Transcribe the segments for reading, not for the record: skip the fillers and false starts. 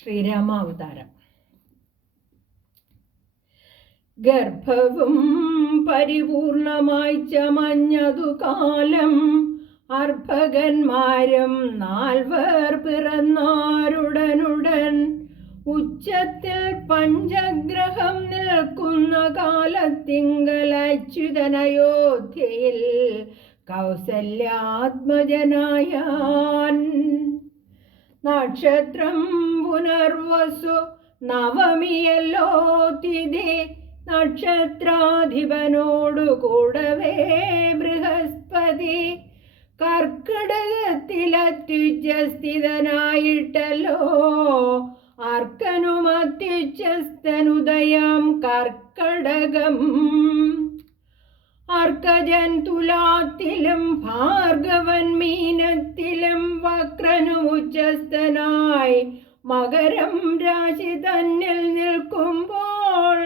ശ്രീരാമാവതാരം. ഗർഭവും പരിപൂർണമായി ചമഞ്ഞതു കാലം അർഭകന്മാരും 4 പിറന്നാരുടനുടൻ ഉച്ചത്തിൽ പഞ്ചഗ്രഹം നിൽക്കുന്ന കാലത്തിങ്കൽ അച്യുതനയോധ്യയിൽ കൗസല്യാത്മജനായാൻ. നക്ഷത്രം പുനർവസു നവമിയല്ലോ തിഥി, നക്ഷത്രാധിപനോടു കൂടവേ ബൃഹസ്പതി. കർക്കിടകത്തിലത്യുച്ചസ്ഥിതനായിട്ടല്ലോ അർക്കനുമത്യുച്ചസ്ഥനുദയം കർക്കടകം. അർക്കജൻ തുലാത്തിലും ഭാർഗവൻ മീനത്തിലും വക്രനുമുച്ചസ്ഥനായി മകരം രാശി തന്നിൽ നിൽക്കുമ്പോൾ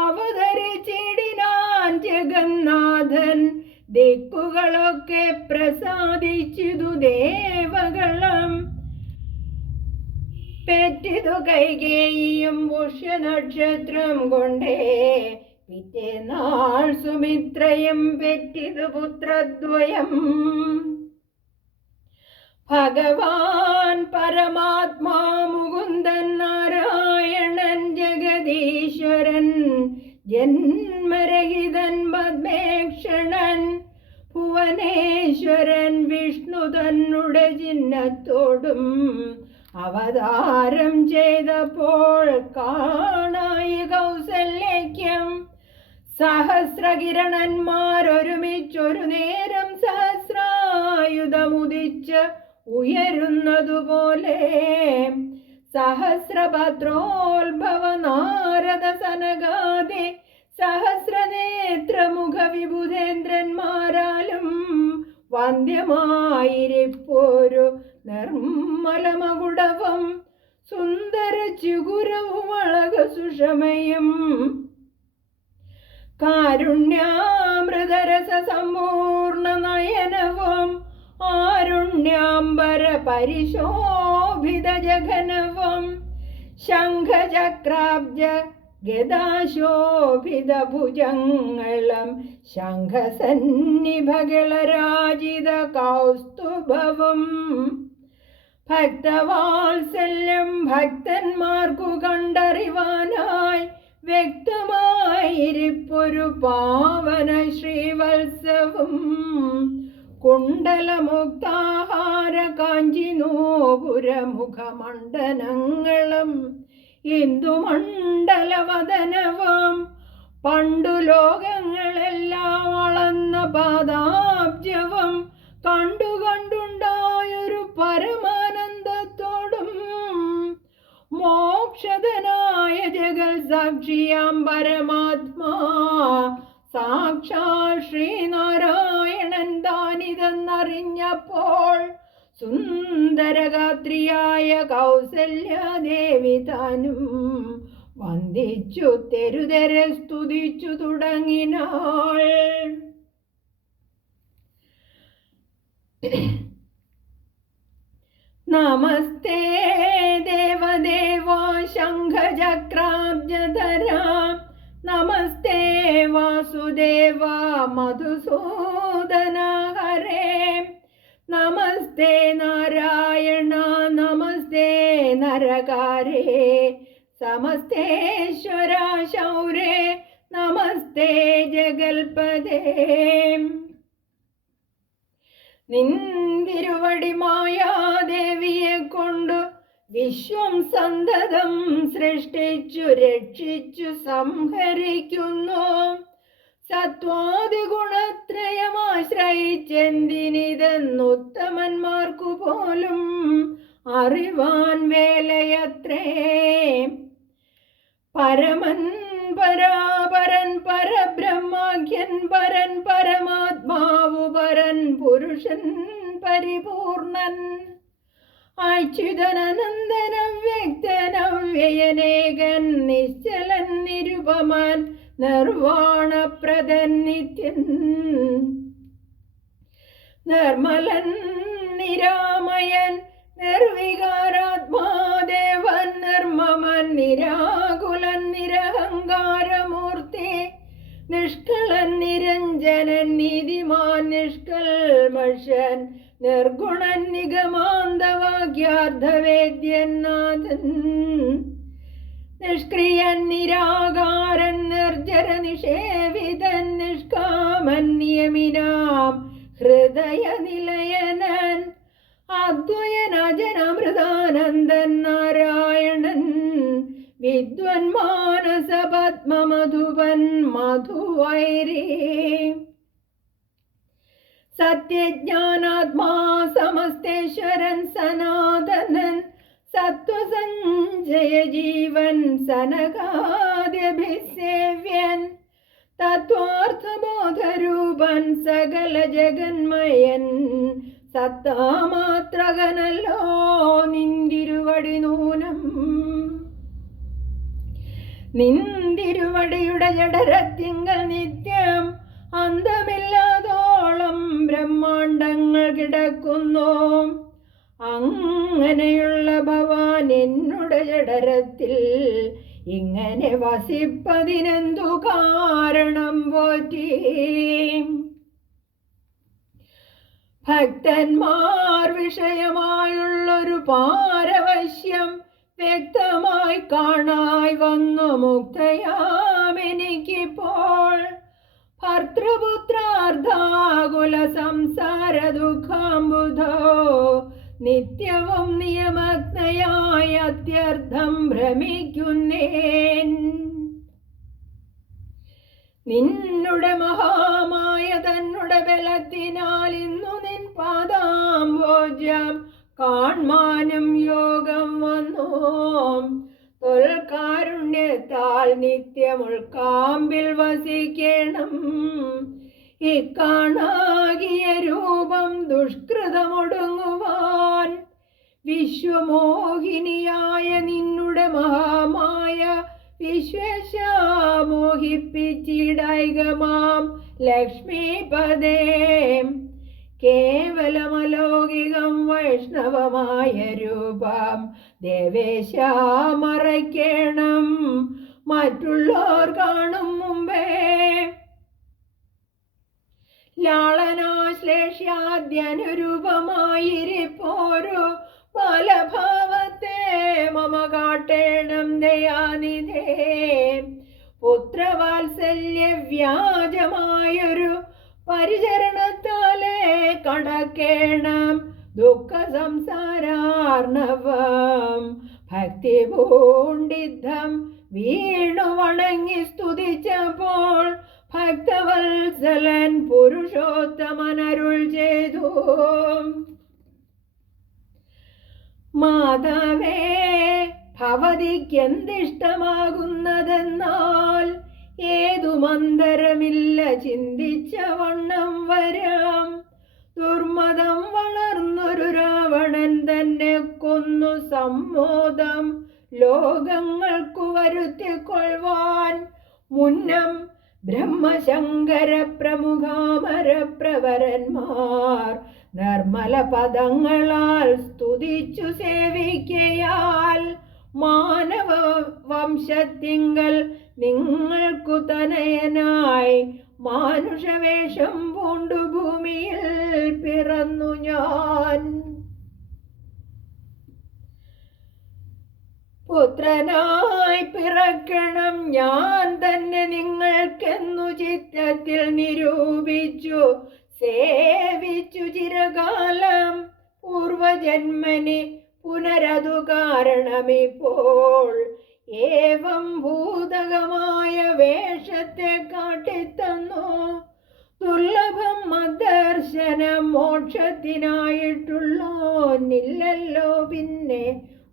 അവതരിച്ചിടിനാൻ ജഗന്നാഥൻ. ദിക്കുകളൊക്കെ പ്രസാദിച്ചിതു ദേവകളം. പെറ്റിതു കൈകേയിയും പുഷ്യനക്ഷത്രം കൊണ്ടേ പിറ്റേന്നാൾ സുമിത്രയും പെറ്റിതു പുത്രദ്വയം. ഭഗവാൻ പരമാത്മാ മുകുന്ദൻ നാരായണൻ ജഗദീശ്വരൻ ജന്മരഹിതൻ പദ്മേക്ഷണൻ ഭുവനേശ്വരൻ വിഷ്ണു തന്നുടെ ചിഹ്നത്തോടും അവതാരം ചെയ്തപ്പോൾ കാണായി കൗസല്യയ്ക്കും. സഹസ്രകിരണന്മാരൊരുമിച്ചൊരു നേരം സഹസ്രായുധമുദിച്ച് ഉയരുന്നതുപോലെ സഹസ്രപത്രോത്ഭവ നാരദ സനകാദി സഹസ്രനേത്രമുഖ വിബുധേന്ദ്രന്മാരാലും വന്ധ്യമായിരിപ്പോരു നിർമ്മലമകുടവും സുന്ദര ചിഗുരവും അളക സുഷമയും കാരുണ്യാമൃതരസ സമ്പൂർണ നയനവും ആരുണ്യാംബര പരിശോഭിത ജഘനവും ശംഖചക്രാബ്ജ ഗദാശോഭിത ഭുജങ്ങളും ശംഖസന്നിഭകളരാജിത കൗസ്തുഭവും ഭക്തവാത്സല്യം ഭക്തന്മാർക്കു കണ്ടറിവാനായി വ്യക്തമായിരിപ്പൊരു പാവന ശ്രീവത്സവും കുണ്ടലമുക്താഹാര കാഞ്ചിനോപുരമുഖമണ്ഡനങ്ങളും ഇന്ദുമണ്ഡലവദനവും പണ്ടു ലോകങ്ങളെല്ലാം അളന്ന പാദാബ്ജവും കണ്ടുണ്ടായൊരു പരമാനന്ദത്തോടും മോക്ഷതനായ ജഗൽ സാക്ഷിയാം പരമാത്മാ സാക്ഷാൽ ശ്രീനാരായണൻ താനിതെന്നറിഞ്ഞപ്പോൾ സുന്ദരഗാത്രിയായ കൗസല്യാദേവി താനും വന്ദിച്ചു തെരുതെരെ സ്തുതിച്ചു തുടങ്ങിനാൾ. നമസ്തേ ദേവദേവാ ശംഖചക്രാബ്ജധരാ, നമസ്തേ വാസുദേവ മധുസൂദന ഹരേ, നമസ്തേ നാരായണ നമസ്തേ നരകാരേ, സമസ്തേശ്വര ശൗരേ നമസ്തേ ജഗൽപദേ. നിന്തിരുവടി മായാദേവിയെ കൊണ്ടു വിശ്വം സന്തതം സൃഷ്ടിച്ചു രക്ഷിച്ചു സംഹരിക്കുന്നു. സത്വാദി ഗുണത്രയമാശ്രയിച്ചെന്തിനിതെന്നുത്തമന്മാർക്കു പോലും അറിവാൻ വേലയത്രേ. പരമൻ പരാപരൻ പരബ്രഹ്മാഖ്യൻ പരൻ പരമാത്മാവു പരൻ പുരുഷൻ പരിപൂർണൻ അച്യുതനനന്ദനം വ്യക്തനവ്യയനേകൻ നിശ്ചലൻ നിരുപമൻ നിർവാണപ്രദൻ നിത്യൻ നിർമ്മലൻ നിരാമയൻ നിർവികാരാത്മാദേവൻ നിരാകുലൻ നിരഹങ്കാരമൂർത്തി നിഷ്കളൻ നിരഞ്ജനൻ നീതിമാൻ നിഷ്കൽമഷൻ നിർഗുണൻ നിഗമാന്തവാക്യാർത്ഥവേദ്യൻ നാഥൻ നിഷ്ക്രിയൻ നിരാകാരൻ നിർജര നിഷേവിതൻ നിഷ്കാമൻ നിയമിനാം ഹൃദയ നിലയനൻ അദ്വയൻ അജനമൃതാനന്ദൻ നാരായണൻ വിദ്വൻ മാനസ പത്മമധുവൻ മധുവൈരീ സത്യജ്ഞാനാത്മാ സമസ്തേശ്വരൻ സനാതനൻ സത്വസഞ്ജയ ജീവൻ സനകാദ്യഭിസേവ്യൻ തത്വാർത്ഥബോധരൂപൻ സകല ജഗന്മയൻ സത്താമാത്രകനല്ലോ നിന്തിരുവടി നൂനം നിന്തിരുവടിയുടെ ജഡരത്തിങ്കൽ നിത്യം അന്തമില്ലാതോളം ബ്രഹ്മാണ്ടങ്ങൾ കിടക്കുന്നു അങ്ങനെയുള്ള ഭവാൻ എന്നുടെ ജഡരത്തിൽ ഇങ്ങനെ വസിപ്പതിനെന്തു കാരണം പോറ്റി ഭക്തന്മാർ വിഷയമായുള്ളൊരു പാരവശ്യം വ്യക്തമായി കാണായി വന്നു മുക്തയാമെനിക്കിപ്പോൾ ഭർത്തൃപുത്രാർദ്ധാകുല സംസാര ദുഃഖാംബുധോ നിത്യവും നിയമജ്ഞയായി അത്യർത്ഥം ഭ്രമിക്കുന്നേൻ നിന്നുടെ മഹാമായ തന്നുടെ ബലത്തിനാൽ ഇന്നു നിൻ പാദാംബോജ്യം കാൺമാനും യോഗം വന്നു തൊൽക്കാരുണ്യത്താൽ നിത്യമുൾക്കാമ്പിൽ വസിക്കണം ഇക്കാണാകിയ രൂപം ദുഷ്കൃതമൊടുങ്ങുവാൻ വിശ്വമോഹിനിയായ നിന്നുടെ മഹാമായ വിശ്വശാമോഹിപ്പിച്ചിടൈകമാം ലക്ഷ്മീപദേ കേവലമലൗകികം വൈഷ്ണവമായ രൂപം ദേവേശ മറയ്ക്കണം മറ്റുള്ളവർ കാണും മുമ്പേ ലാളനാശ്ലേഷ്യാദ്യനുരൂപമായിരിപ്പോരു ഫലഭാവത്തെ മമ കാട്ടേണം ദയാനിധേ പുത്രവാത്സല്യ വ്യാജമായൊരു പരിചരണത്താലേ കടക്കേണം ദുഃഖ സംസാരാർണവം ഭക്തി പൂണ്ടിദ്ധം വീണു വണങ്ങി സ്തുതിച്ചപ്പോൾ ഭക്തവത്സലൻ പുരുഷോത്തമനരുൾ ചെയ്തു മാതാവേ ഭവതിക്കെന്തിഷ്ടമാകുന്നതെന്നാൽ ഏതു മന്ദരമില്ല ചിന്തിച്ച വണ്ണം വരാം ദുർമതം വളർന്നൊരു രാവണൻ തന്നെ കൊന്നു സമ്മോദം ലോകങ്ങൾക്കു വരുത്തിക്കൊള്ളുവാൻ മുന്നം ബ്രഹ്മശങ്കര പ്രമുഖാമരപ്രവരന്മാർ നിർമ്മല പദങ്ങളാൽ സ്തുതിച്ചു സേവിക്കയാൽ മാനവ വംശത്തിങ്കൽ നിങ്ങൾക്കു തനയനായി മാനുഷവേഷം പൂണ്ടു ഭൂമിയിൽ പിറന്നു ഞാൻ പുത്രനായി പിറക്കണം ഞാൻ തന്നെ നിങ്ങൾക്കെന്നു ചിത്തത്തിൽ നിരൂപിച്ചു സേവിച്ചു ചിരകാലം പൂർവജന്മനി പുനരതു കാരണമിപ്പോൾ ഏവം ഭൂതകമായ വേഷത്തെ കാട്ടിത്തന്നു ദുർലഭം മദർശനം മോക്ഷത്തിനായിട്ടുള്ളോന്നില്ലല്ലോ പിന്നെ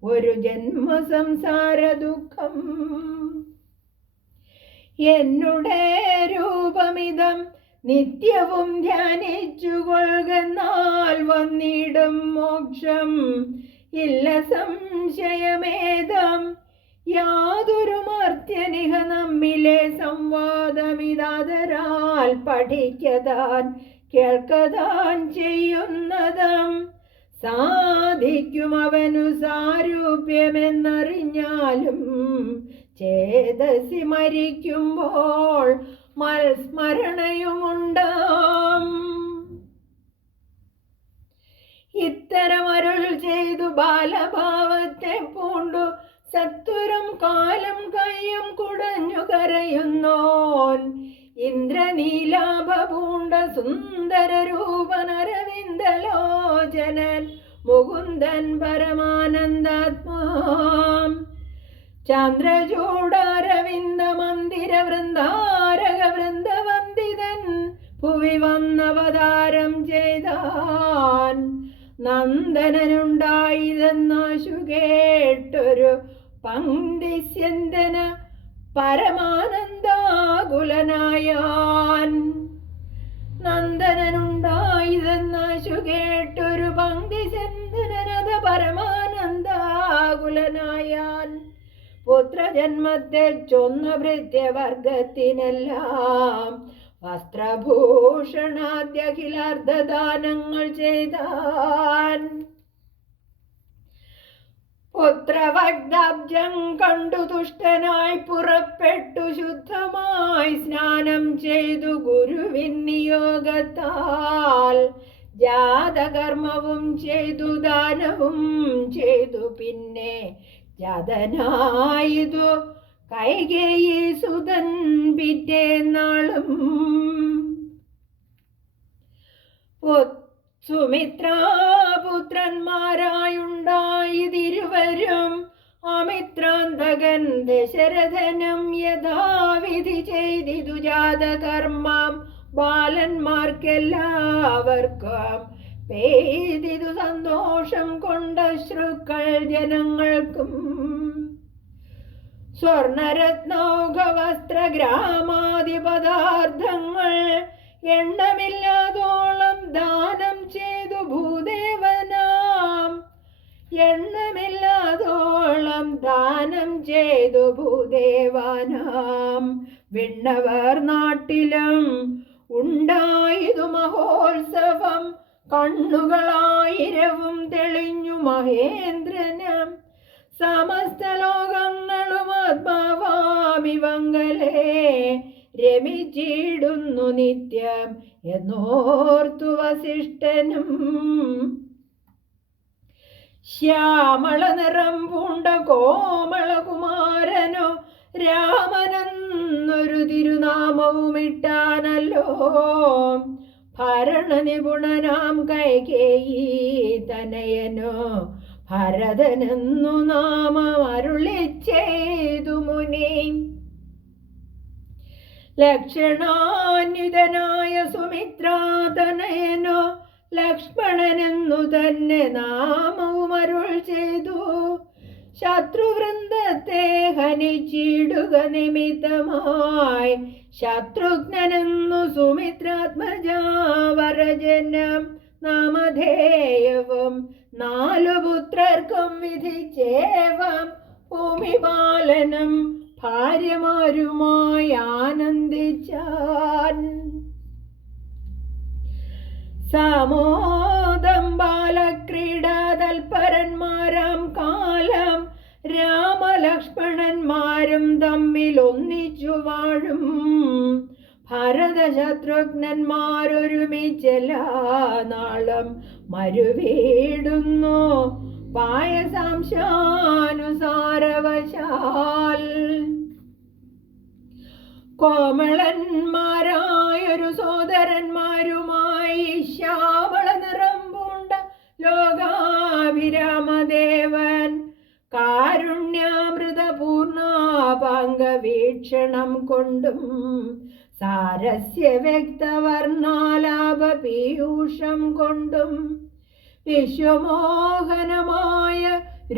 ഒരു ജന്മസംസാര ദുഃഖം എന്നുടെ രൂപമിതം നിത്യവും ധ്യാനിച്ചു കൊള്ളുന്നാൽ വന്നിടും മോക്ഷം ഇല്ല സംശയമേതം യാതൊരു മർത്യനിഹ നമ്മിലെ സംവാദമിതാതരാൽ പഠിക്കതാൻ കേൾക്കതാൻ ചെയ്യുന്നതും സാധിക്കും അവനു സാരൂപ്യമെന്നറിഞ്ഞാലും ചേതസി മരിക്കുമ്പോൾ സ്മരണയുമുണ്ടാം. ഇത്തരമരുൾ ചെയ്തു ബാലഭാവത്തെ പൂണ്ടു സത്വരം കാലം കയ്യും കുടഞ്ഞു കരയുന്നോൻ ഇന്ദ്രനീലാഭ പൂണ്ട സുന്ദര രൂപനരവിന്ദലോചനൻ മുകുന്ദൻ പരമാനന്ദാത്മാ. ചന്ദ്രചൂടാരവിന്ദ മന്ദിര വൃന്ദാരക വൃന്ദവന്ദിതൻ ഭുവി വന്നവതാരം ചെയ്താൻ. നന്ദനുണ്ടായതെന്നാശു കേട്ടൊരു പങ്ക്തിസ്യന്തന പരമാനന്ദാകുലനായാൻ. നന്ദനുണ്ടായതെന്നാശു കേട്ടൊരു പങ്ക്തിസ്യന്തനത പരമാനന്ദാകുലനായാൻ. പുത്രജന്മത്തെ ചൊന്ന ഭൃത്യവർഗത്തിനെല്ലാം വസ്ത്രഭൂഷണാദ്യഖിലാർദ്ധദാനങ്ങൾ ചെയ്താൻ. പുത്രവഗ്ധാബ്ജം കണ്ടു തുഷ്ടനായി പുറപ്പെട്ടു ശുദ്ധമായി സ്നാനം ചെയ്തു ഗുരുവിൻ നിയോഗത്താൽ. ജാതകർമ്മവും ചെയ്തു ദാനവും ചെയ്തു പിന്നെ ജാതനായതു കൈകേയി സുതൻ പിറ്റേന്നാളും. സുമിത്രാപുത്രന്മാരായുണ്ടായതിരുവരും അമിത്രാന്തകൻ ദശരഥനും യഥാവിധി ചെയ്തിതു ജാതകർമ്മം ബാലന്മാർക്കെല്ലാവർക്കും പെയ്തിതു സന്തോഷം കൊണ്ട ശ്രുക്കൾ ജനങ്ങൾക്കും. സ്വർണരത്നൗഘവസ്ത്രഗ്രാമാദി പദാർത്ഥങ്ങൾ എണ്ണമില്ലാതോളം ദാനം ചെയ്തു ഭൂദേവനാം. എണ്ണമില്ലാതോളം ദാനം ചെയ്തു ഭൂദേവനാം. വിണ്ണവർ നാട്ടിലും ഉണ്ടായതു മഹോത്സവം. കണ്ണുകളായിരവും തെളിഞ്ഞു മഹേന്ദ്രനം. സമസ്ത ലോകങ്ങളും ആത്മാവാമിവങ്കലേ രമിച്ചിടുന്നു നിത്യം എന്നോർത്തു വസിഷ്ഠനും. ശ്യാമള നിറം പൂണ്ട കോമളകുമാരനോ രാമനെന്നൊരു തിരുനാമവും ഇട്ടാനല്ലോ. ഭരണനിപുണനാം കൈകേയി തനയനോ ഭരതനെന്നു നാമം അരുളിച്ചെയ്തു മുനി. ലക്ഷണാന്വിതനായ സുമിത്രാതനയനോ ലക്ഷ്മണനെന്നു തന്നെ നാമവും അരുൾ ചെയ്തു. ശത്രുവൃന്ദത്തെ ഹനിച്ചിടുക നിമിത്തമായി ശത്രുഘ്നെന്നു സുമിത്രാത്മജാവരജനം നാമധേയവും. 4 പുത്രർക്കും വിധിച്ചേവം ഭൂമിപാലനം ഭാര്യമാരുമായി ആനന്ദിച്ചാൻ. സമോദം ബാലക്രീഡാതൽപരന്മാരാം കാലം രാമലക്ഷ്മണന്മാരും തമ്മിൽ ഒന്നിച്ചു വാഴും. ഭരതശത്രുഘ്നന്മാരൊരുമിച്ചെല്ലാ നാളം മരുവീടുന്നു പായസാംശാനുസാരവശാൽ. കോമളന്മാരായൊരു സോദരന്മാരുമായി ശ്യാമള നിറം പൂണ്ട ലോകാഭിരാമദേവൻ കാരുണ്യാമൃതപൂർണാപാംഗ വീക്ഷണം കൊണ്ടും സാരസ്യ വ്യക്തവർണാലാപ പീയൂഷം കൊണ്ടും വിശ്വമോഹനമായ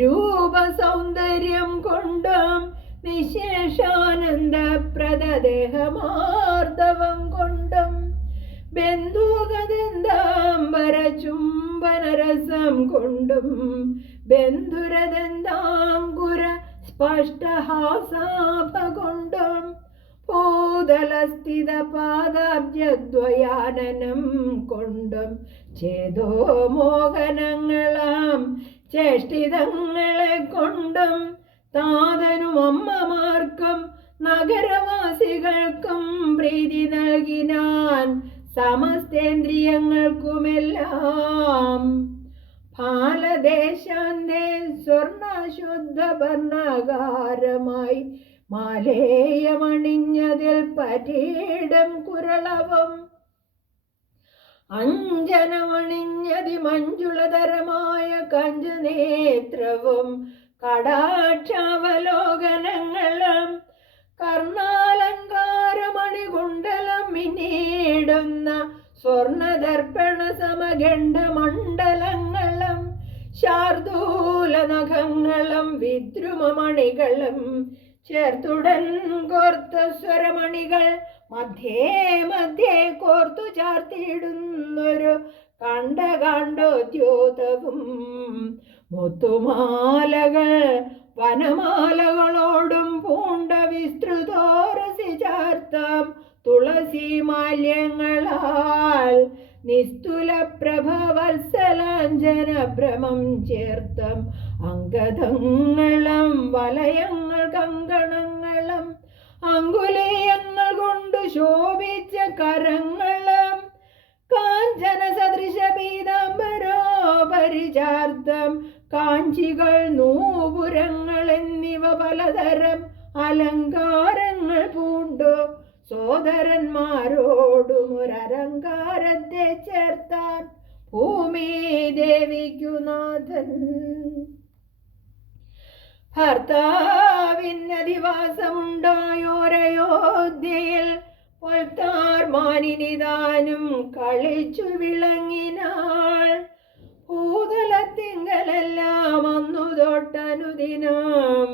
രൂപസൗന്ദര്യം കൊണ്ടും നിശേഷാനന്ദപ്രദദേഹമാർദ്ദവം കൊണ്ടും ബന്ധുഗദന്താംബര ചുംബനരസം കൊണ്ടും ബന്ധുരദന്താങ്കുര സ്പഷ്ടഹാസാഭ കൊണ്ടും ഭൂതലസ്ഥിത പാദാബ്ജദ്വയാനനം കൊണ്ടും ചേതോ മോഹനങ്ങളാം ചേഷ്ടിതങ്ങളെ കൊണ്ടും താതനും അമ്മമാർക്കും നഗരവാസികൾക്കും പ്രീതി നൽകിനാൻ സമസ്തേന്ദ്രിയങ്ങൾക്കുമെല്ലാം. ഫാലദേശാന്തേ സ്വർണശുദ്ധ വർണ്ണാകാരമായി മാലേയമണിഞ്ഞതിൽ പരീടം കുരളവും അഞ്ജനമണിഞ്ഞതി മഞ്ജുളതരമായ കഞ്ചനേത്രവും കടാക്ഷാവലോകനങ്ങളും കർണാലങ്കാരമണികുണ്ടലം മിന്നീടുന്ന സ്വർണദർപ്പണ സമഗണ്ഡമണ്ഡലങ്ങളും ശാർദൂല നഖങ്ങളും വിദ്രുമമണികളും ചേർത്തുടൻ കോർത്ത സ്വരമണികൾ മധ്യേ മധ്യേ കോർത്തു ചാർത്തിയിടുന്നൊരു കണ്ടകാണ്ഡോദ്യോതവും മുത്തുമാലകൾ വനമാലകളോടും പൂണ്ട വിസ്തൃതോരസി ചാർത്താം തുളസി മാല്യങ്ങളാൽ നിസ്തുല പ്രഭവത്സലാഞ്ജന ഭ്രമം ചേർത്തം അംഗതങ്ങളും വലയങ്ങൾ കങ്കണങ്ങളും അങ്കുലേയങ്ങൾ കൊണ്ട് ശോഭിച്ച കരങ്ങളും കാഞ്ചന സദൃശ പീതാംബരോപരിചാർത്തം കാഞ്ചികൾ നൂപുരങ്ങൾ എന്നിവ പലതരം അലങ്കാരങ്ങൾ പൂണ്ടു സോദരന്മാരോടും ഒരലങ്കാരത്തെ ചേർത്താൻ ഭൂമി ദേവിക്കു നാഥൻ. ഭർത്താവിനധിവാസമുണ്ടായോരയോധ്യയിൽ പൊൽത്താർ മാനിനിതാനും കളിച്ചു വിളങ്ങിനാൾ. ഭൂതലത്തിങ്കലെല്ലാം അന്നു തൊട്ടനുദിനം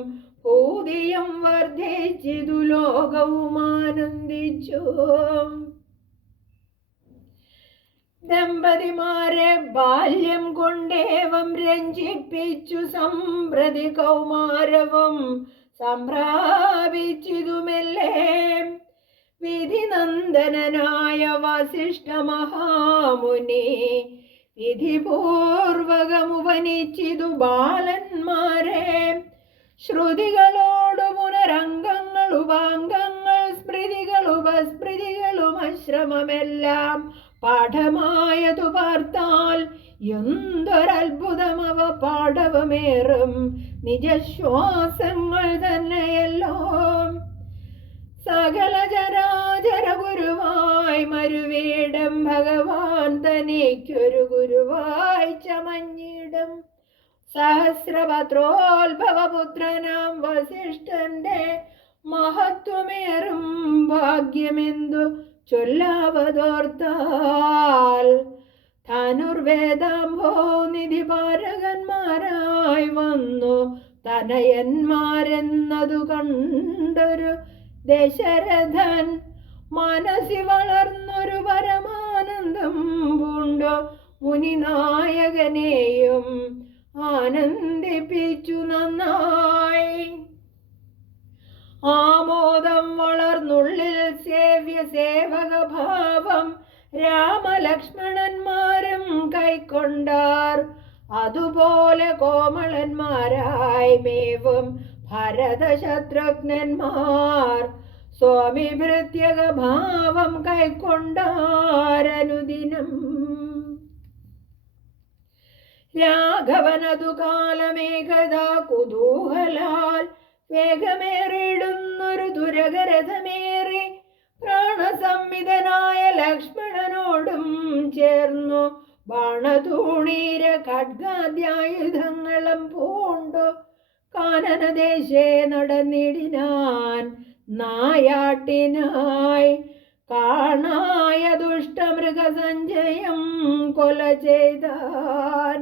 ഭൂതിയും വർദ്ധിച്ചിതു ലോകവും ആനന്ദിച്ചു. ദമ്പതിമാരെ ബാല്യം കൊണ്ടേവം രഞ്ജിപ്പിച്ചു സംപ്രതി കൗമാരവും സംപ്രാപിച്ചിതുമെല്ലേ. വിധിനന്ദനായ വസിഷ്ഠ മഹാമുനി വിധിപൂർവകമുപനിച്ചിതു ബാലന്മാരെ. ശ്രുതികളോടു പുനരംഗങ്ങൾ ഉപാംഗങ്ങൾ സ്മൃതികൾ ഉപസ്മൃതികളും അശ്രമമെല്ലാം പാഠമായതു പാർത്താൽ എന്തൊരത്ഭുതം അവ പാഠവമേറും നിജശ്വാസങ്ങൾ തന്നെയല്ലോ. സകല ചരാചര ഗുരുവായി മരുവീടം ഭഗവാൻ തനിക്കൊരു ഗുരുവായി ചമഞ്ഞിടും. സഹസ്രപത്രോത്ഭവപുത്രനാം വസിഷ്ഠന്റെ മഹത്വമേറും ഭാഗ്യമെന്തു ചൊല്ലാവതോർത്താൽ. ധനുർവേദാംഭോ നിധിപാരകന്മാരായി വന്നു തനയന്മാരെന്നതു കണ്ടൊരു ദശരഥൻ മനസ്സി വളർന്നൊരു പരമാനന്ദം പൂണ്ടു മുനിനായകനെയും ആനന്ദിപ്പിച്ചു നന്നായി. ആമോദം വളർന്നുള്ളിൽ സേവ്യ സേവകഭാവം രാമലക്ഷ്മണന്മാരും കൈക്കൊണ്ടാർ. അതുപോലെ കോമളന്മാരായി മേവും ഭരത ശത്രുഘ്നന്മാർ സ്വാമി ഭൃത്യക ഭാവം കൈക്കൊണ്ടാരനുദിനം. രാഘവനതു കാലമേകഥാ കുതൂഹലാൽ വേഗമേറിയിടുന്നൊരു തുരകരഥമേറി പ്രാണസംവിധനായ ലക്ഷ്മണനോടും ചേർന്നു ബാണതൂണീര ഖഡ്ഗാദ്യായുധങ്ങളും പൂണ്ടു കാനനദേശേ നടന്നിടിനാൻ. നായാട്ടിനായി കാണായ ദുഷ്ടമൃഗസഞ്ചയം കൊല ചെയ്താൻ.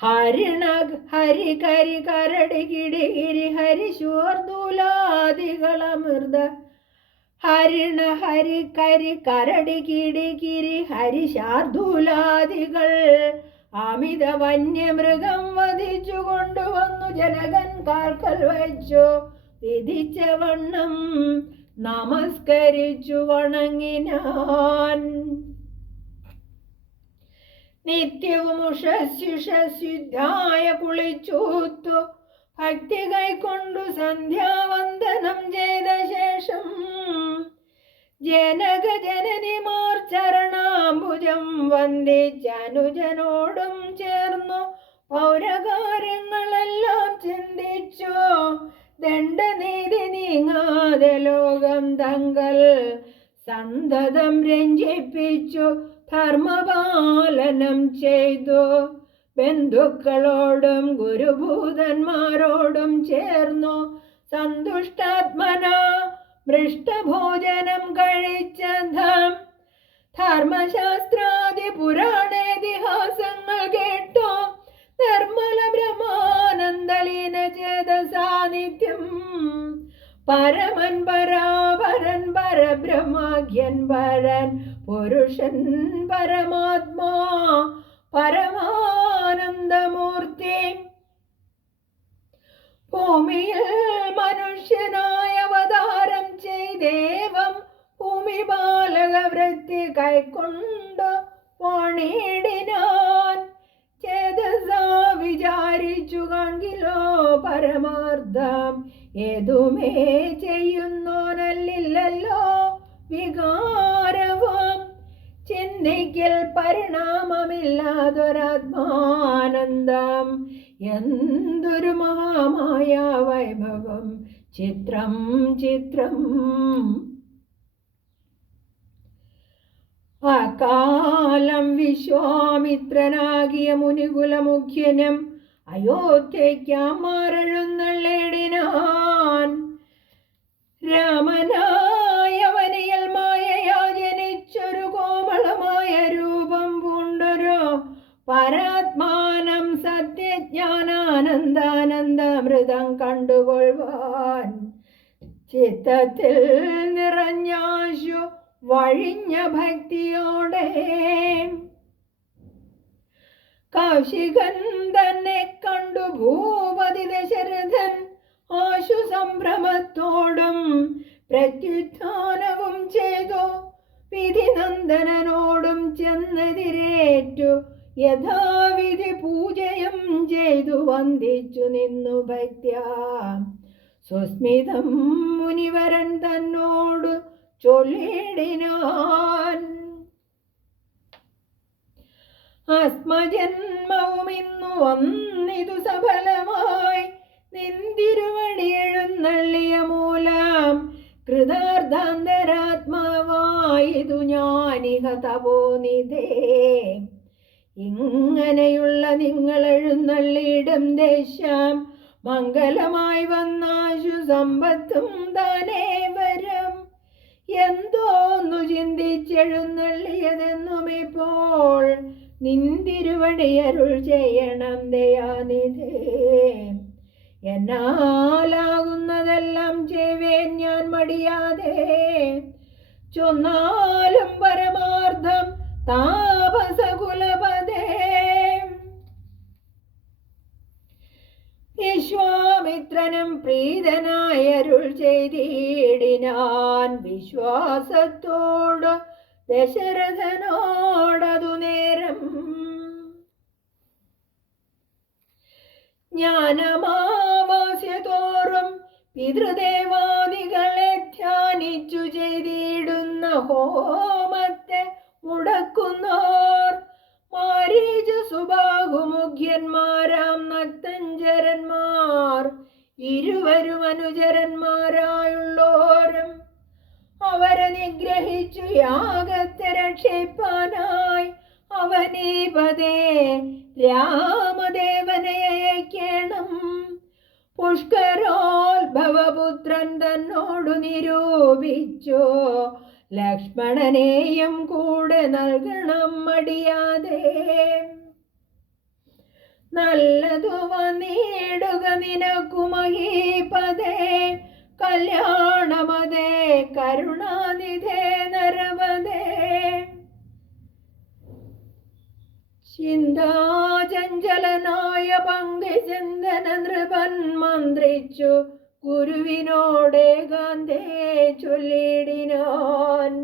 ഹരിണ ഹരി കരി കരടി കിടികിരി ഹരിശൂർദൂലാദികളമൃത. ഹരിണ ഹരി കരി കരടി കിടികിരി ഹരിശാർദൂലാദികൾ അമിത വന്യമൃഗം വധിച്ചു കൊണ്ടുവന്നു ജനകൻ കാൽക്കൽ വച്ചു വിധിച്ച വണ്ണം നമസ്കരിച്ചു വണങ്ങിനാൻ. നിത്യവും ഉഷസ്യുഷസ്യുദ്ധായ കുളിച്ചൂത്തു ഭക്തി കൈക്കൊണ്ടു സന്ധ്യാവന്ദനം ചെയ്ത ശേഷം ജനകജനനിമാർ ചരണാംബുജം വന്ദിച്ചനുജനോടും ചേർന്നു പൗരകാര്യങ്ങളെല്ലാം ചിന്തിച്ചു. ദണ്ഡനീതി നീങ്ങാതെ ലോകം തങ്ങൾ സന്തതം രഞ്ജിപ്പിച്ചു ധർമ്മപാലനം ചെയ്തു. ബന്ധുക്കളോടും ഗുരുഭൂതന്മാരോടും ചേർന്നു സന്തുഷ്ടാത്മന മൃഷ്ടഭോജനം കഴിച്ച ധർമ്മശാസ്ത്രാദി പുരാണേതിഹാസങ്ങൾ കേട്ടോ നിർമ്മല ബ്രഹ്മാനന്ദലീന ചേതസാന്നിധ്യം പരമൻ പരാപരൻ പരബ്രഹ്മാഖ്യൻ പരൻ പുരുഷൻ പരമാത്മാ പരമാനന്ദമൂർത്തി ഭൂമിയിൽ മനുഷ്യനായ അവതാരം ചെയ്ദേവം ഭൂമിപാലക വൃത്തി കൈക്കൊണ്ടു പണിയിടിനാൻ. ചേതസാ വിചാരിച്ചു കണ്ടിലോ പരമാർത്ഥം ഏതുമേ ചെയ്യുന്നോനല്ലോ വികാരവും ചിന്തിക്കൽ പരിണാമമില്ലാതൊരാത്മാനന്ദം എന്തൊരു മഹാമായ വൈഭവം ചിത്രം ചിത്രം. അകാലം വിശ്വാമിത്രനാകിയ മുനികുലമുഖ്യനും അയോധ്യയ്ക്കാമാരെഴുന്നള്ളിടിനാൻ. രാമനായവനിയൽ മായയാ ജനിച്ചൊരു കോമളമായ രൂപം പൂണ്ടൊരു പരാത്മാനം സത്യജ്ഞാനാനന്ദാനന്ദമൃതം കണ്ടുകൊള്ളുവാൻ ചിത്തത്തിൽ നിറഞ്ഞാശു വഴിഞ്ഞ ഭക്തിയോടെ കൗശികൻ തന്നെ കണ്ടു ഭൂപതി ദശരഥൻ ആശു സംഭ്രമത്തോടും പ്രത്യുത്ഥാനവും ചെയ്തു. വിധിനന്ദനോടും ചെന്നെതിരേറ്റു യഥാവിധി പൂജയും ചെയ്തു വന്ദിച്ചു നിന്നു ഭക്ത്യാ. സുസ്മിതം മുനിവരൻ തന്നോട് ചൊല്ലിടിനാൻ. ആത്മജന്മവും ഇന്നു വന്നിതു സഫലമായി നിന്തിരുവടി എഴുന്നള്ളിയ മൂലം കൃതാർത്ഥാന്തരാത്മാവായിതു ഞാനിഹ തപോനിധേ. ഇങ്ങനെയുള്ള നിങ്ങൾ എഴുന്നള്ളിയിടും ദേശം മംഗലമായി വന്നാശു സമ്പത്തും താനേ വരും. എന്തോന്നു ചിന്തിച്ചെഴുന്നള്ളിയതെന്നും ഇപ്പോൾ നിന്തിരുവടി അരുൾ ചെയ്യണം ദയാനിധേ. എന്നാലാകുന്നതെല്ലാം ചെയ്വേൻ ഞാൻ മടിയാതെ ചൊന്നാലും പരമാർത്ഥം താപസകുലപദേ. വിശ്വാമിത്രനും പ്രീതനായ അരുൾ ചെയ്തിടിനാൻ വിശ്വാസത്തോട് ദശരഥനോടതു നേരം. ജ്ഞാനമാവാസ്യതോറും പിതൃദേവാദികളെ ധ്യാനിച്ചു ചെയ്തിടുന്ന ഹോമത്തെ മുടക്കുന്നോർ മാരീച സുബാഹുമുഖ്യന്മാരാം നക്തഞ്ചരന്മാർ ഇരുവരും അനുചരന്മാരായുള്ളോരും അവരെ നിഗ്രഹിച്ചു യാഗത്തെ രക്ഷിപ്പാനായി അവനീപതേ രാമദേവനെ അയക്കണം. പുഷ്കരോത്ഭവപുത്രൻ തന്നോടു നിരൂപിച്ചു ലക്ഷ്മണനെയും കൂടെ നൽകണം മടിയാതെ. നല്ലതു വന്നിടുക നിനക്കു മഹീപതേ കല്യാണമതേ കരുണാനിധേ നരവതേ. ചിന്താചഞ്ചലനായ പങ്കിചന്ദന നൃപൻ മന്ത്രിച്ചു ഗുരുവിനോടേകാന്തേ ചൊല്ലിടിനാൻ.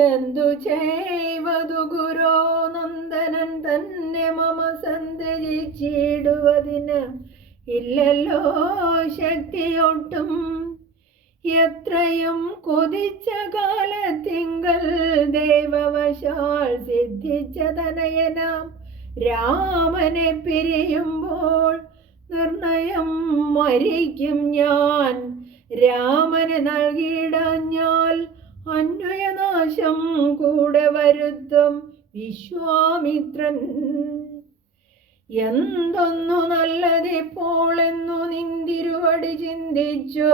എന്തു ചെയ്വതു ഗുരോ നന്ദനൻ തന്നെ മമ സന്തരിച്ചിടുവതിന് ഇല്ലല്ലോ ശക്തിയൊട്ടും. എത്രയും കൊതിച്ച കാലത്തിങ്കൽ ദൈവവശാൽ സിദ്ധിച്ച തനയനാം രാമനെ പിരിയുമ്പോൾ നിർണയം മരിക്കും ഞാൻ. രാമന് നൽകിയിടഞ്ഞാൽ അന്വയനാശം കൂടെ വരുത്തും വിശ്വാമിത്രൻ. എന്തൊന്നു നല്ലതിപ്പോൾ എന്നു നിന്തിരുവടി ചിന്തിച്ചു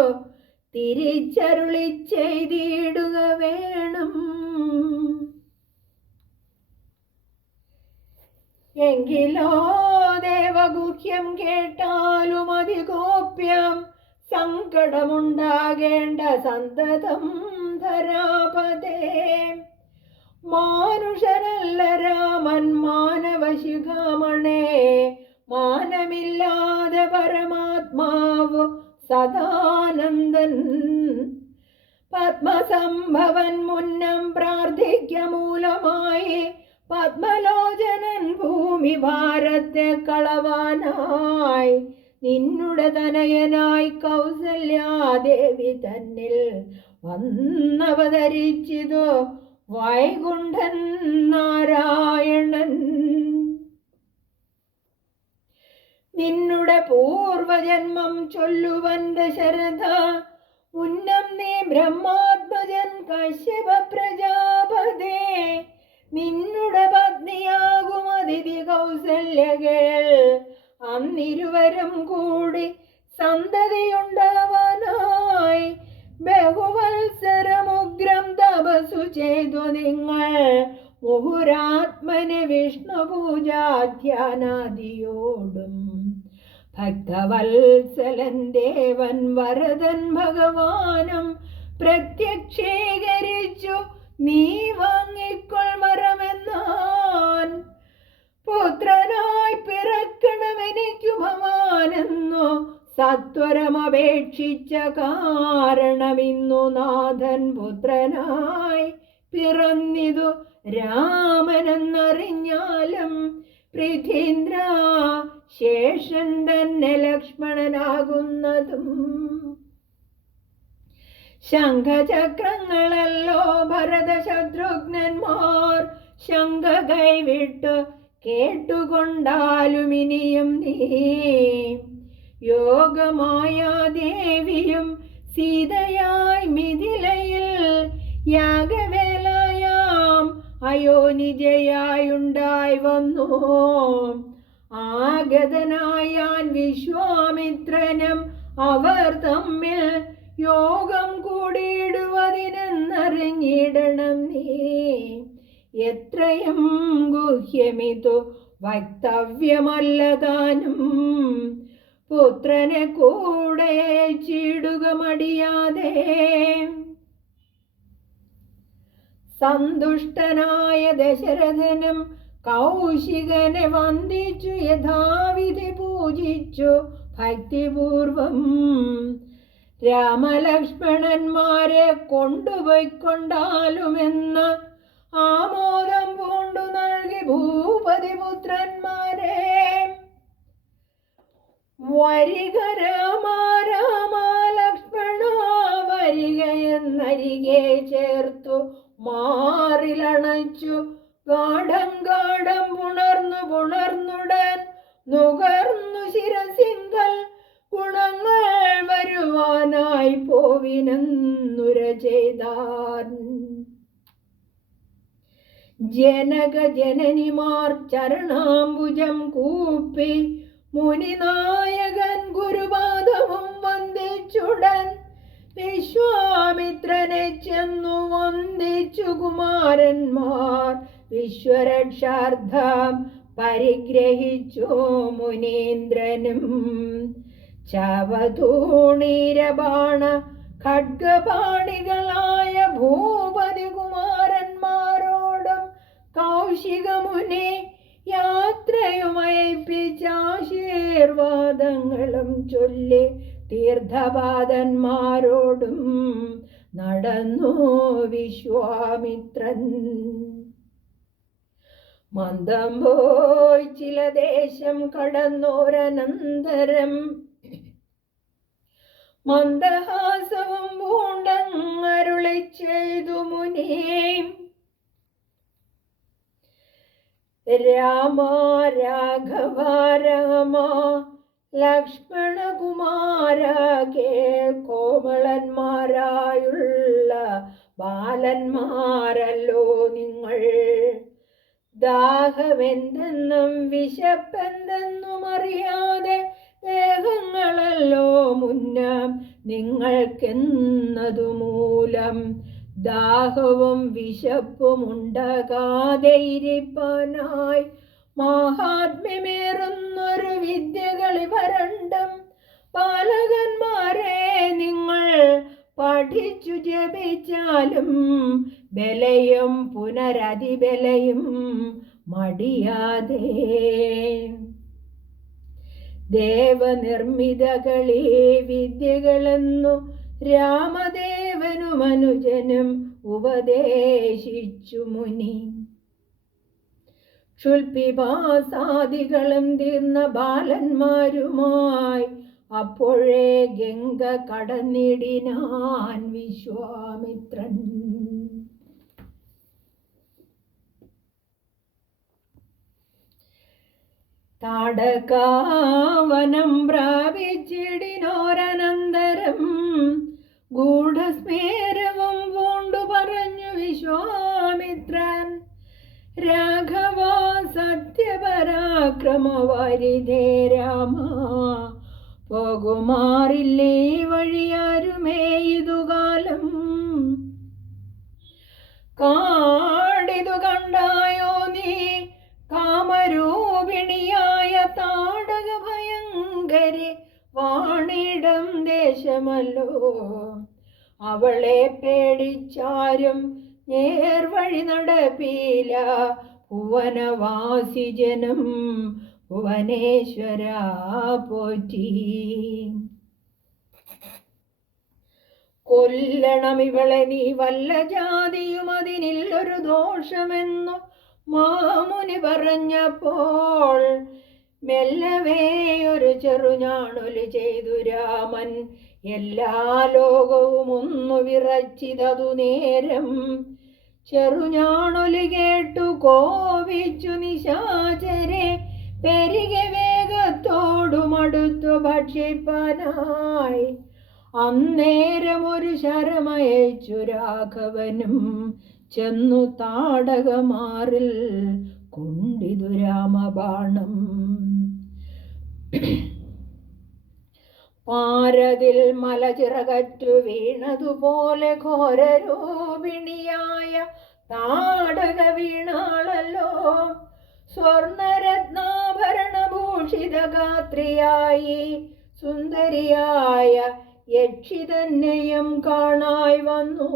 തിരിച്ചരുളി ചെയ്തിടുക വേണം. എങ്കിലോ ദേവഗുഹ്യം കേട്ടാലും അതിഗോപ്യം സങ്കടമുണ്ടാകേണ്ട സന്തതം ധരാപതേ. മാനുഷനല്ല രാമൻ മാനവശിഖാമണേ, മാനമില്ലാതെ പരമാത്മാവ് സദാനന്ദൻ. പത്മസംഭവൻ മുന്നം പ്രാർത്ഥിക്ക മൂലമായി പത്മലോചനൻ ഭൂമി ഭാരത്തെ കളവാനായി നിന്നുടെ തനയനായി കൗസല്യാദേവി തന്നിൽ വന്നവതരിച്ചിതു വൈകുണ്ഠൻ നാരായണൻ. നിന്നുടെ പൂർവജന്മം ചൊല്ലുവൻ ദശരഥ, ഉന്നം നീ ബ്രഹ്മാത്മജൻ കശ്യപ പ്രജാപതേ. നിന്നുടെ പത്നിയാകും അതിഥി കൗസല്യകൾ അന്നിരുവരും കൂടി സന്തതിയുണ്ടാവാനായി ബഹുവത്സരമുഗ്രം തപസ്സു ചെയ്തു നിങ്ങൾ മുഹുരാത്മന് വിഷ്ണു പൂജാധ്യാനാദിയോടും. ഭക്തവത്സലൻ ദേവൻ വരദൻ ഭഗവാനും പ്രത്യക്ഷീകരിച്ചു നീ വാങ്ങിക്കൊൾ വരമെന്നാൻ. പുത്രനായി പിറക്കണമെനിക്കു ഭവാനെന്നു സത്വരമപേക്ഷിച്ച കാരണമിന്നു നാഥൻ പുത്രനായി പിറന്നിതു രാമനെന്നറിഞ്ഞാലും പൃഥീന്ദ്ര ശേഷൻ തന്നെ ലക്ഷ്മണനാകുന്നതും. ശംഖചക്രങ്ങളല്ലോ ഭരത ശത്രുഘ്നന്മാർ ശങ്ക കൈവിട്ടു കേട്ടുകൊണ്ടാലും ഇനിയും നീ. യോഗമായാദേവിയും സീതയായി മിഥിലയിൽ യാഗവേലായാം അയോനിജയായുണ്ടായി വന്നു. ആഗതനായാൻ വിശ്വാമിത്രനും അവർ തമ്മിൽ യോഗം കൂടിയിടുവതിനെന്നറിഞ്ഞിടണം നീ. എത്രയും ഗുഹ്യമിതു വക്തവ്യമല്ലതാനും പുത്രനെ കൂടെ ചീടുക മടിയാതെ. സന്തുഷ്ടനായ ദശരഥനും കൗശികനെ വന്ദിച്ചു യഥാവിധി പൂജിച്ചു ഭക്തിപൂർവം. രാമലക്ഷ്മണന്മാരെ കൊണ്ടുപോയിക്കൊണ്ടാലുമെന്ന് ആമോദം പൂണ്ടു നൽകി ഭൂപതി പുത്രന്മാരെ. വരിക രാമ രാമ ലക്ഷ്മണ വരിക എന്നരികെ ചേർത്തു മാറിലണച്ചു ഗാഠം ഗാഠം പുണർന്നുടൻ നുകർന്നു ശിരസിങ്കൽ ഗുണങ്ങൾ വരുവാനായി പോവിനെന്നുര ചെയ്താൻ. ജനക ജനനിമാർ ചരണാംബുജം കൂപ്പി മുനിനായകൻ ഗുരുപാദവും വന്ദിച്ചുടൻ വിശ്വാമിത്രനെ ചെന്നു വന്ദിച്ചു കുമാരന്മാർ. വിശ്വരക്ഷാർത്ഥം പരിഗ്രഹിച്ചു മുനീന്ദ്രനും. ചവതൂണീരബാണ ഖഡ്ഗപാണികളായ ഭൂപതി കുമാരന്മാരോടും കൗശികമുനി യാത്രയുമയപ്പിച്ച ആശീർവാദങ്ങളും ചൊല്ലി തീർത്ഥപാദന്മാരോടും നടന്നു വിശ്വാമിത്രൻ. മന്ദം പോയി ചില ദേശം കടന്നോരനന്തരം മന്ദഹാസവും പൂണ്ടങ്ങരുളി ചെയ്തു മുനി, രാമ രാഘവ രാമ ലക്ഷ്മണകുമാര കേൾ, കോമളന്മാരായുള്ള ബാലന്മാരല്ലോ നിങ്ങൾ. ദാഹമെന്തെന്നും വിശപ്പെന്തെന്നും അറിയാതെ ദേഹങ്ങളല്ലോ മുന്നം നിങ്ങൾക്കെന്നതു മൂലം. ദാഹവും വിശപ്പും ഉണ്ടാകാതെ ഇരിപ്പാനായി മഹാത്മ്യമേറുന്നൊരു വിദ്യകളിവ രണ്ടും പാലകന്മാരെ നിങ്ങൾ പഠിച്ചു ജപിച്ചാലും ബലയും പുനരതിബലയും മടിയാതെ. ദേവനിർമ്മിതകളീ വിദ്യകളെന്നു രാമദേവനും അനുജനും ഉപദേശിച്ചു മുനി. ക്ഷുൽപിപാസാദികളും തീർന്ന ബാലന്മാരുമായി അപ്പോഴേ ഗംഗ കടന്നിടിനാൻ വിശ്വാമിത്രൻ. താടകാവനം പ്രാപിച്ചിടിനോരനന്തരം ഗൂഢസ്മേരവും പൂണ്ടു പറഞ്ഞു വിശ്വാമിത്രൻ, രാഘവ സത്യപരാക്രമവാരിധേ രാമ, പോകുമാറില്ലേ വഴിയാരുമേ ഇതുകാലം. കാടിതു കണ്ടായോ നീ കാമരൂപിണിയായ താടക ഭയങ്കരി വാണിടം ദേശമല്ലോ. അവളെ പേടിച്ചാരും നേർവഴി നടപ്പില ഭുവനവാസിജനം ഭുവനേശ്വര പോറ്റി. കൊല്ലണം ഇവളെ നീ വല്ല ജാതിയും അതിനില്ലൊരു ദോഷമെന്നു മാമുനി പറഞ്ഞപ്പോൾ മെല്ലവേ ഒരു ചെറുഞാണൊലി ചെയ്തു രാമൻ. എല്ലാ ലോകവും ഒന്നു വിറച്ചിതതു നേരം. ചെറുഞാണൊലി കേട്ടു കോപിച്ചു നിശാചരെ പെരികെ വേഗത്തോടുമടുത്തു ഭക്ഷിപ്പാനായി. അന്നേരം ഒരു ശരമയച്ചു രാഘവനും ചെന്നു താടകമാറിൽ കൊണ്ടിതു രാമബാണം. പാരതിൽ മലചിറകറ്റു വീണതുപോലെ ഘോരരൂപിണിയായ താടക വീണാളല്ലോ. സ്വർണരത്നാഭരണഭൂഷിതഗാത്രിയായി സുന്ദരിയായ യക്ഷി തന്നെയും കാണായി വന്നു.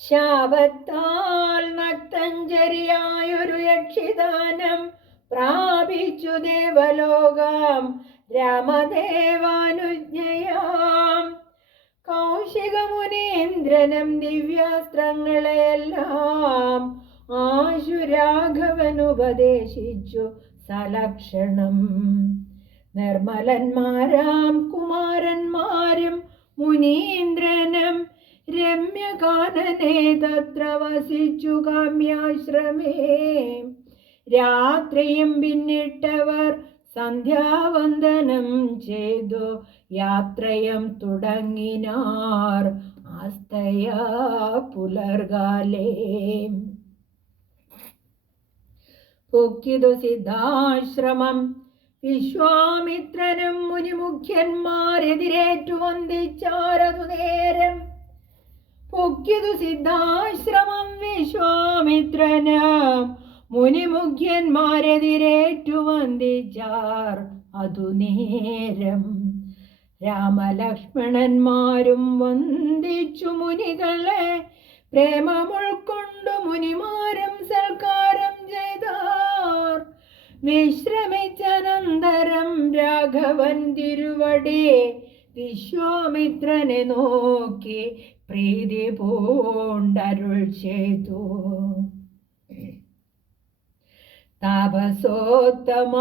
ശാപത്താൽ നക്തഞ്ചരിയായൊരു യക്ഷിദാനം പ്രാപിച്ചു ദേവലോകം രാമദേവാനുജ്ഞയാം. കൗശികമുനീന്ദ്രനും ദിവ്യാസ്ത്രങ്ങളെയെല്ലാം ആശുരാഘവനുപദേശിച്ചു സലക്ഷണം. നിർമ്മലന്മാരാം കുമാരന്മാരും മുനീന്ദ്രനും രമ്യകാനനെ തത്ര വസിച്ചു കാമ്യാശ്രമേ. രാത്രിയും പിന്നിട്ടവർ സന്ധ്യാവന്ദനം ചെയ്തു യാത്രയും തുടങ്ങിനാർ ആസ്തയാ പുലർകാലേ. പൊക്കിതു സിദ്ധാശ്രമം വിശ്വാമിത്രനും മുനിമുഖ്യന്മാരെതിരേറ്റു വന്ദിച്ചാരതു നേരം. പൊക്കിതു സിദ്ധാശ്രമം വിശ്വാമിത്രനും മുനിമുഖ്യന്മാരെതിരേറ്റു വന്ദിച്ചാർ അതു നേരം. രാമലക്ഷ്മണന്മാരും വന്ദിച്ചു മുനികളെ പ്രേമമുൾക്കൊണ്ടു മുനിമാരും സൽക്കാരം ചെയ്താർ. വിശ്രമിച്ചനന്തരം രാഘവൻ തിരുവടി വിശ്വാമിത്രനെ നോക്കി പ്രീതി പൂണ്ടരുൾ ചെയ്തു. താപസോത്തമ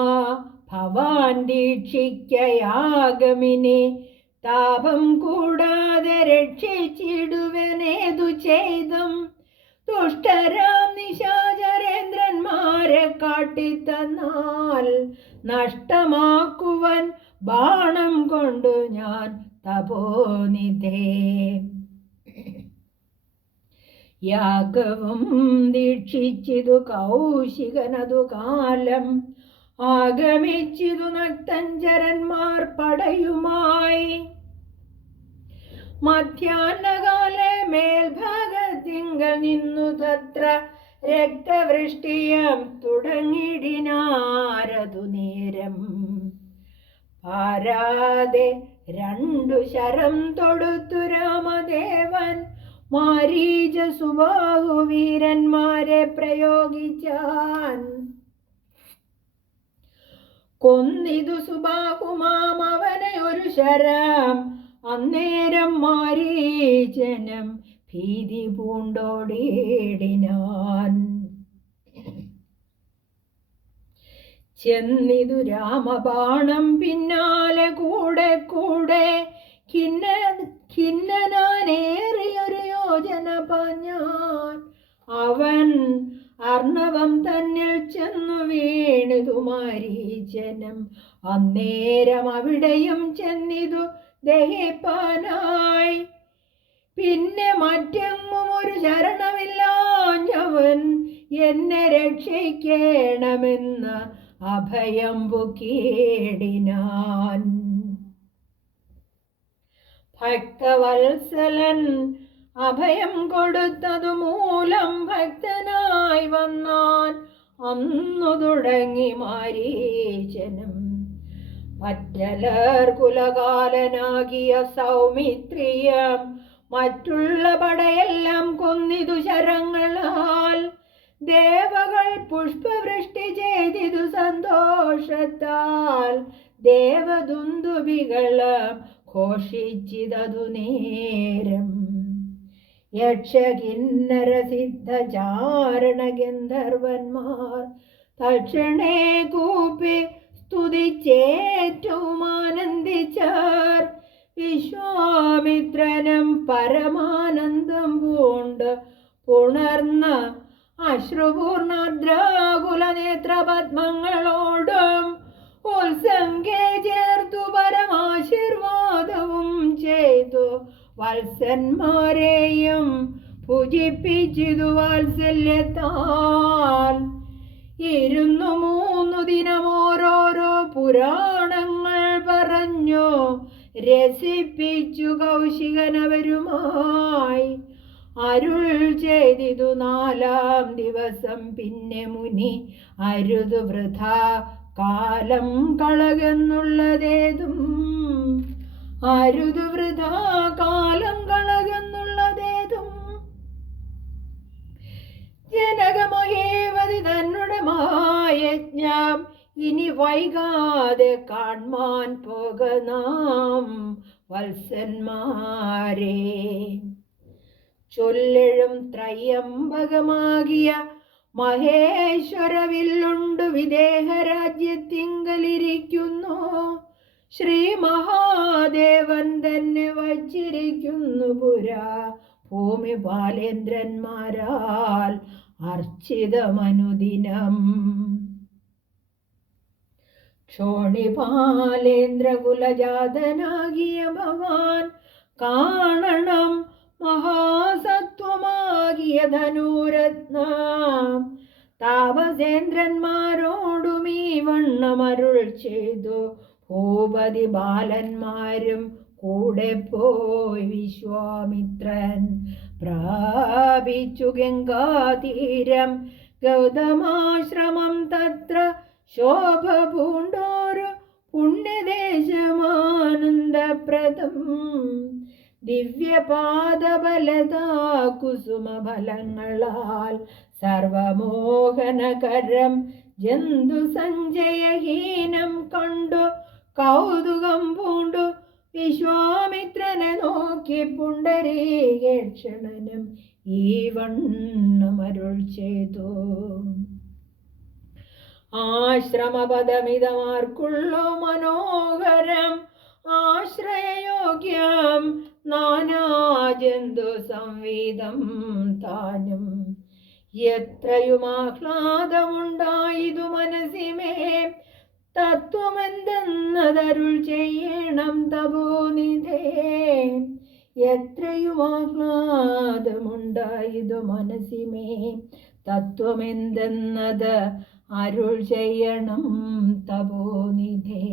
ഭവാൻ ദീക്ഷിക്കയാഗമിനെ താപം കൂടാതെ രക്ഷിച്ചിടുവനേതു ചെയ്തും ദുഷ്ടരാം നിശാചരേന്ദ്രന്മാരെ കാട്ടിത്തന്നാൽ നഷ്ടമാക്കുവൻ ബാണം കൊണ്ടു ഞാൻ തപോനിധേ. യാഗവും ദീക്ഷിച്ചിതു കൗശികനതു കാലം ആഗമിച്ചിതു നക്തഞ്ചരന്മാർ പടയുമായി. മധ്യാഹ്നകാലെ മേൽഭാഗത്തിങ്കൽ നിന്നു തത്ര രക്തവൃഷ്ടിയം തുടങ്ങിടിനാരതു നേരം. പാരാതെ 2 ശരം തൊടുത്തു രാമദേവൻ മാരീച സുബാഹുവീരന്മാരെ പ്രയോഗിച്ചാൻ. കൊന്നിതു സുബാഹുമാം അവനെ 1 ശരം. അന്നേരം മാരീചനം ഭീതി പൂണ്ടോടിയിടിനാൻ. ചെന്നിതു രാമബാണം പിന്നാലെ കൂടെ കൂടെ ഖിന്നനാനേറിയൊരു യോജന പാഞ്ഞാൻ. അവൻ അർണവം തന്നിൽ ചെന്നു വീണിതു മാരീചനം. അന്നേരം അവിടെയും ചെന്നിതു ദഹിപ്പാനായി. പിന്നെ മറ്റെങ്ങും ഒരു ശരണമില്ലാഞ്ഞവൻ എന്നെ രക്ഷിക്കണമെന്ന് അഭയം പുക്കിയിടിനാൻ. ഭക്തവത്സലൻ അഭയം കൊടുത്തതു മൂലം ഭക്തനായി വന്നാൻ. അന്നു തുടങ്ങി മാരീചനം. പറ്റലർ കുലകാലനാകിയ സൗമിത്രിയം മറ്റുള്ള പടയെല്ലാം കൊന്നിതു ശരങ്ങളാൽ. ദേവകൾ പുഷ്പവൃഷ്ടി ചെയ്തിതു സന്തോഷത്താൽ. ദേവദുന്ദുഭികളും ഘോഷിച്ചിതതു നേരം. യക്ഷകിന്നര സിദ്ധ ചാരണ ഗന്ധർവന്മാർ തക്ഷണേ കൂപ്പി സ്തുതിച്ചേറ്റവും ആനന്ദിച്ചാർ. വിശ്വാമിത്രനും പരമാനന്ദം പൂണ്ട് പുണർന്ന അശ്രുപൂർണദ്രാകുല നേത്രപത്മങ്ങളോടും ഉത്സംഗേ ചേർത്തു പരമാശീർവാദവും ചെയ്തു. വത്സന്മാരെയും പൂജിപ്പിച്ചിതു വാത്സല്യത്താൽ. 3 ദിനം ഓരോരോ പുരാണങ്ങൾ പറഞ്ഞു രസിപ്പിച്ചു കൗശികനവരുമായി. അരുൾ ചെയ്തിതു 4-ാം ദിവസം പിന്നെ മുനി അരുതു വൃഥാ കാലം കളകെന്നുള്ളതേതും. അരുതു വൃഥാ കാലം കളകെന്നുള്ളതേതും. ജനകമഹേവതി തന്നുടെ മായജ്ഞം ഇനി വൈകാതെ കാൺമാൻ പോകനാം വത്സന്മാരെ. ചൊല്ലഴും ത്രയംബകമാകിയ മഹേശ്വരവില്ലുണ്ടു വിദേഹരാജ്യത്തിങ്കലിരിക്കുന്നു. ശ്രീ മഹാദേവൻ തന്നെ വച്ചിരിക്കുന്നു പുരാ ഭൂമി ബാലേന്ദ്രന്മാരാൽ അർച്ചിതമനുദിനം. ക്ഷോണിപാലേന്ദ്രകുലജാതനാകിയ ഭവാൻ കാണണം മഹാസത്വമാകിയ ധനുരത്നം. താപസേന്ദ്രന്മാരോടും ഈ വണ്ണമരുൾ ചെയ്തു ഭൂപതി ബാലന്മാരും കൂടെ പോയി. വിശ്വാമിത്രൻ പ്രാപിച്ചു ഗംഗാതീരം ഗൗതമാശ്രമം. തത്ര ശോഭ പൂണ്ടോരു പുണ്യദേശമാനന്ദപ്രദം. ദിവ്യപാദബലതാ കുസുമഫലങ്ങളാൽ സർവമോഹനകരം ജന്തു സഞ്ജയഹീനം കണ്ടു കൗതുകം പൂണ്ടു വിശ്വാമിത്രനെ നോക്കി പുണ്ടരീകേക്ഷണനും ഈ വണ്ണമരുൾ ചെയ്തു. ആശ്രമപദമിതമാർക്കുള്ളോ മനോഹരം ആശ്രയയോഗ്യം നാനാജന്തു സംവേദം താനും. എത്രയും ആഹ്ലാദമുണ്ടായിതു മനസ്സിമേ തത്വമെന്തെന്നതരുൾ ചെയ്യണം തപോനിധേ. എത്രയും ആഹ്ലാദമുണ്ടായിതു മനസ്സിമേ തത്വമെന്തെന്നത് അരുൾ ചെയ്യണം തപോനിധേ.